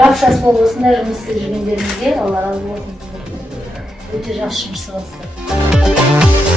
жапшас болбосун дагы эмес жүргөндөрүңүзгө Алла ыраазы болсун. Өтө жакшы жұмыс кыласыздар.